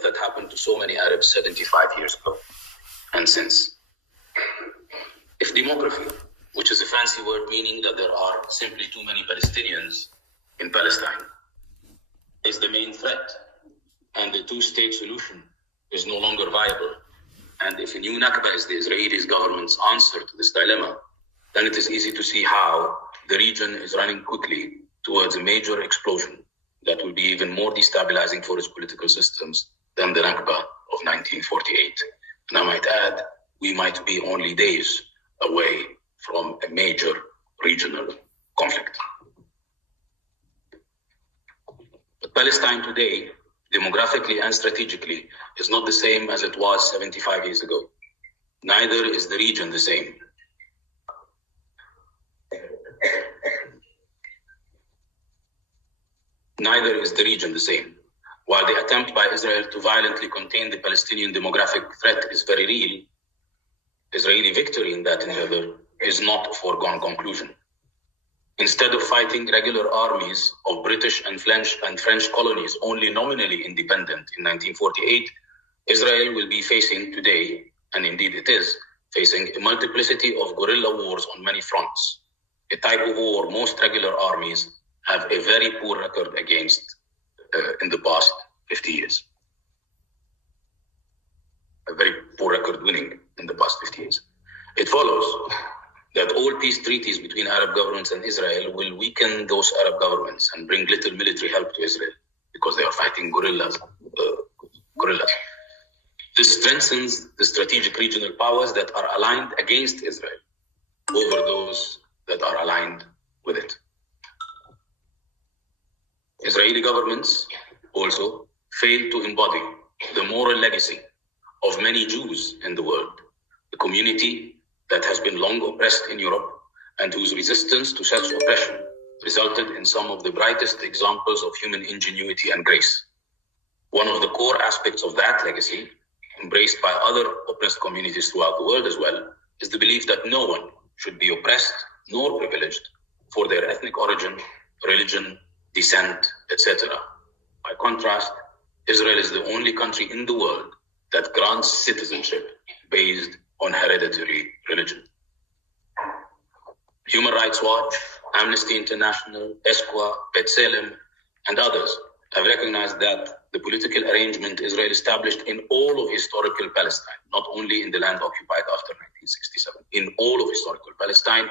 death that happened to so many Arabs 75 years ago and since. If demography, which is a fancy word meaning that there are simply too many Palestinians in Palestine, is the main threat, and the two-state solution is no longer viable, and if a new Nakba is the Israeli government's answer to this dilemma, then it is easy to see how the region is running quickly towards a major explosion that will be even more destabilizing for its political systems than the Nakba of 1948. And I might add, we might be only days away from a major regional conflict. But Palestine today, demographically and strategically, is not the same as it was 75 years ago. Neither is the region the same. Neither is the region the same. While the attempt by Israel to violently contain the Palestinian demographic threat is very real, Israeli victory in that endeavor is not a foregone conclusion. Instead of fighting regular armies of British and French colonies only nominally independent in 1948, Israel will be facing today, and indeed it is, facing a multiplicity of guerrilla wars on many fronts, a type of war most regular armies have a very poor record against in the past 50 years. A very poor record winning in the past 50 years. It follows that all peace treaties between Arab governments and Israel will weaken those Arab governments and bring little military help to Israel because they are fighting guerrillas. This strengthens the strategic regional powers that are aligned against Israel over those that are aligned with it. Israeli governments also failed to embody the moral legacy of many Jews in the world, a community that has been long oppressed in Europe and whose resistance to such oppression resulted in some of the brightest examples of human ingenuity and grace. One of the core aspects of that legacy, embraced by other oppressed communities throughout the world as well, is the belief that no one should be oppressed nor privileged for their ethnic origin, religion, descent, etc. By contrast, Israel is the only country in the world that grants citizenship based on hereditary religion. Human Rights Watch, Amnesty International, ESQA, B'Tselem, and others have recognized that the political arrangement Israel established in all of historical Palestine, not only in the land occupied after 1967, in all of historical Palestine,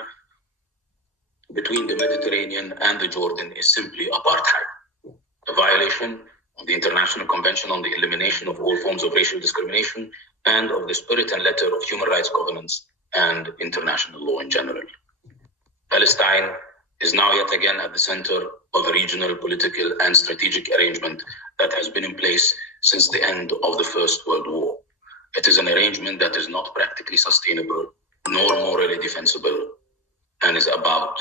between the Mediterranean and the Jordan is simply apartheid, a violation of the International Convention on the Elimination of All Forms of Racial Discrimination and of the spirit and letter of human rights covenants and international law in general. Palestine is now yet again at the center of a regional political and strategic arrangement that has been in place since the end of the First World War. It is an arrangement that is not practically sustainable nor morally defensible and is about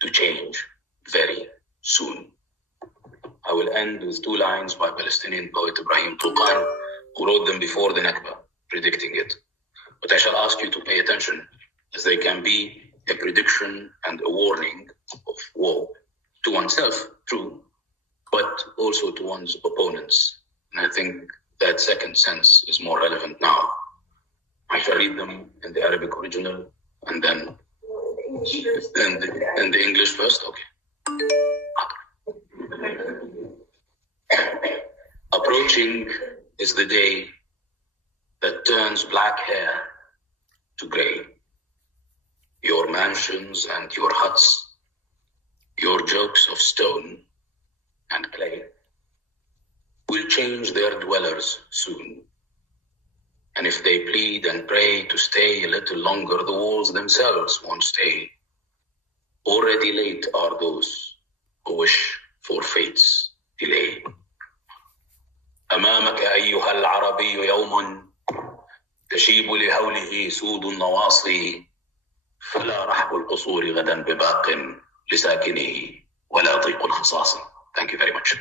to change very soon. I will end with two lines by Palestinian poet Ibrahim Touqan, who wrote them before the Nakba, predicting it. But I shall ask you to pay attention, as they can be a prediction and a warning of woe to oneself, true, but also to one's opponents. And I think that second sense is more relevant now. I shall read them in the Arabic original and then in the English first. Okay. Approaching is the day that turns black hair to gray. Your mansions and your huts, your jokes of stone and clay will change their dwellers soon. And if they plead and pray to stay a little longer, the walls themselves won't stay. Already late are those who wish for fate's delay. أمامك أيها العربي يوم تشيب لهوله سود النواصي فلا رحب القصور غدا بباق لساكنه ولا ضيق الخصاص. Thank you very much.